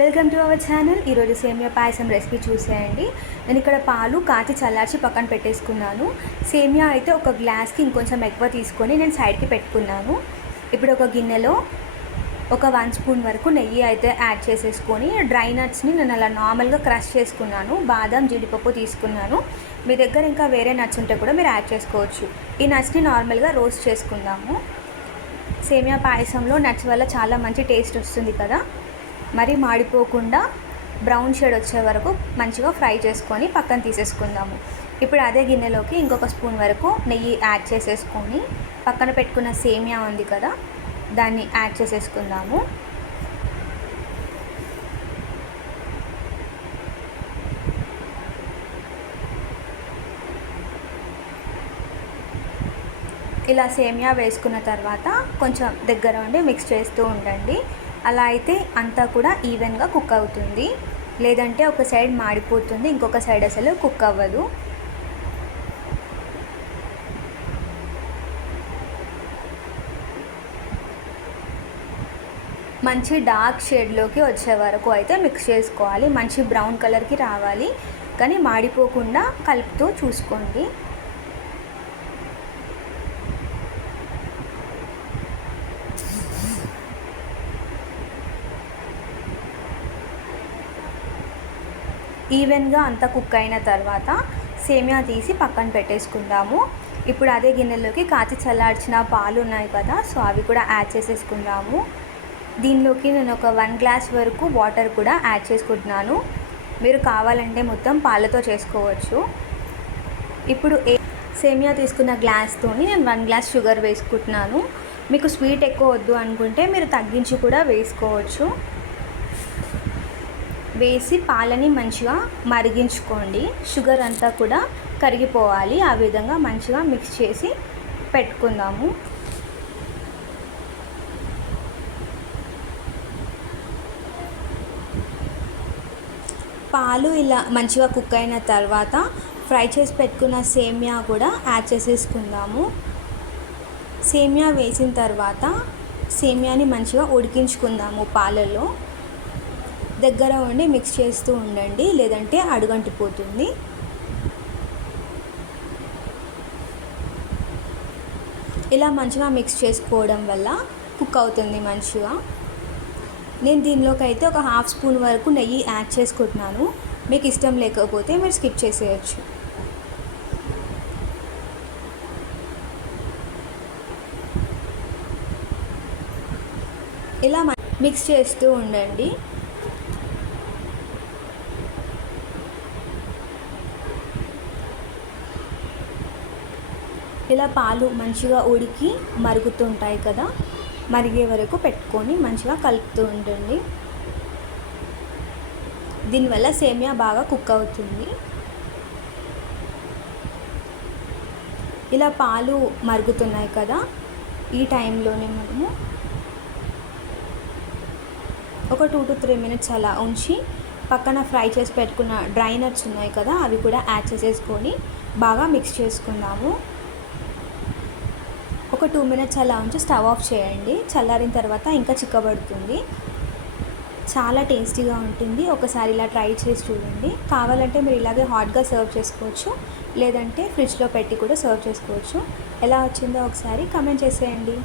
Welcome to our channel. ఈరోజు సేమియా పాయసం recipe చూసేయండి. నేను ఇక్కడ పాలు కాచి చల్లార్చి పక్కన పెట్టేసుకున్నాను. సేమియా అయితే ఒక గ్లాస్కి ఇంకొంచెం ఎక్కువ తీసుకొని నేను సైడ్కి పెట్టుకున్నాను. ఇప్పుడు ఒక గిన్నెలో ఒక 1 స్పూన్ వరకు నెయ్యి అయితే యాడ్ చేసేసుకొని డ్రై నట్స్ని నేను అలా నార్మల్గా క్రష్ చేసుకున్నాను. బాదం, జీడిపప్పు తీసుకున్నాను. మీ దగ్గర ఇంకా వేరే నట్స్ ఉంటే కూడా మీరు యాడ్ చేసుకోవచ్చు. ఈ నట్స్ని నార్మల్గా రోస్ట్ చేసుకుందాము. సేమియా పాయసంలో నట్స్ వల్ల చాలా మంచి టేస్ట్ వస్తుంది కదా. మరి మాడిపోకుండా బ్రౌన్ షేడ్ వచ్చే వరకు మంచిగా ఫ్రై చేసుకొని పక్కన తీసేసుకుందాము. ఇప్పుడు అదే గిన్నెలోకి ఇంకొక స్పూన్ వరకు నెయ్యి యాడ్ చేసేసుకొని పక్కన పెట్టుకున్న సేమియా ఉంది కదా, దాన్ని యాడ్ చేసేసుకుందాము. ఇలా సేమియా వేసుకున్న తర్వాత కొంచెం దగ్గర ఉండి మిక్స్ చేస్తూ ఉండండి. అలా అయితే అంతా కూడా ఈవెన్గా కుక్ అవుతుంది. లేదంటే ఒక సైడ్ మాడిపోతుంది, ఇంకొక సైడ్ అసలు కుక్ అవ్వదు. మంచి డార్క్ షేడ్లోకి వచ్చే వరకు అయితే మిక్స్ చేసుకోవాలి. మంచి బ్రౌన్ కలర్కి రావాలి, కానీ మాడిపోకుండా కలుపుతూ చూసుకోండి. ఈవెన్గా అంతా కుక్ అయిన తర్వాత సేమియా తీసి పక్కన పెట్టేసుకుందాము. ఇప్పుడు అదే గిన్నెలోకి కాచి చల్లార్చిన పాలు ఉన్నాయి కదా, సో అవి కూడా యాడ్ చేసేసుకుందాము. దీనిలోకి నేను ఒక 1 గ్లాస్ వరకు వాటర్ కూడా యాడ్ చేసుకుంటున్నాను. మీరు కావాలంటే మొత్తం పాలతో చేసుకోవచ్చు. ఇప్పుడు సేమియా తీసుకున్న గ్లాస్తోని నేను 1 గ్లాస్ షుగర్ వేసుకుంటున్నాను. మీకు స్వీట్ ఎక్కువ వద్దు అనుకుంటే మీరు తగ్గించి కూడా వేసుకోవచ్చు. వేసి పాలని మంచిగా మరిగించుకోండి. షుగర్ అంతా కూడా కరిగిపోవాలి. ఆ విధంగా మంచిగా మిక్స్ చేసి పెట్టుకుందాము. పాలు ఇలా మంచిగా కుక్ అయిన తర్వాత ఫ్రై చేసి పెట్టుకున్న సేమియా కూడా యాడ్ చేసేసుకుందాము. సేమియా వేసిన తర్వాత సేమియాని మంచిగా ఉడికించుకుందాము పాలలో. దగ్గర ఉండి మిక్స్ చేస్తూ ఉండండి, లేదంటే అడుగంటిపోతుంది. ఇలా మంచిగా మిక్స్ చేసుకోవడం వల్ల కుక్ అవుతుంది మంచిగా. నేను దీనిలోకి అయితే ఒక 1/2 స్పూన్ వరకు నెయ్యి యాడ్ చేసుకుంటున్నాను. మీకు ఇష్టం లేకపోతే మీరు స్కిప్ చేసేయచ్చు. ఇలా మిక్స్ చేస్తూ ఉండండి. ఇలా పాలు మంచిగా ఉడికి మరుగుతుంటాయి కదా, మరిగే వరకు పెట్టుకొని మంచిగా కలుపుతూ ఉండండి. దీనివల్ల సేమియా బాగా కుక్ అవుతుంది. ఇలా పాలు మరుగుతున్నాయి కదా, ఈ టైంలోనే మనము ఒక 2 to 3 మినిట్స్ అలా ఉంచి పక్కన ఫ్రై చేసి పెట్టుకున్న డ్రై నట్స్ ఉన్నాయి కదా, అవి కూడా యాడ్ చేసేసుకొని బాగా మిక్స్ చేసుకుందాము. ఒక 2 మినిట్స్ అలా ఉంచి స్టవ్ ఆఫ్ చేయండి. చల్లారిన తర్వాత ఇంకా చిక్కబడుతుంది. చాలా టేస్టీగా ఉంటుంది. ఒకసారి ఇలా ట్రై చేసి చూడండి. కావాలంటే మీరు ఇలాగే హాట్గా సర్వ్ చేసుకోవచ్చు, లేదంటే ఫ్రిడ్జ్లో పెట్టి కూడా సర్వ్ చేసుకోవచ్చు. ఎలా వచ్చిందో ఒకసారి కామెంట్ చేసేయండి.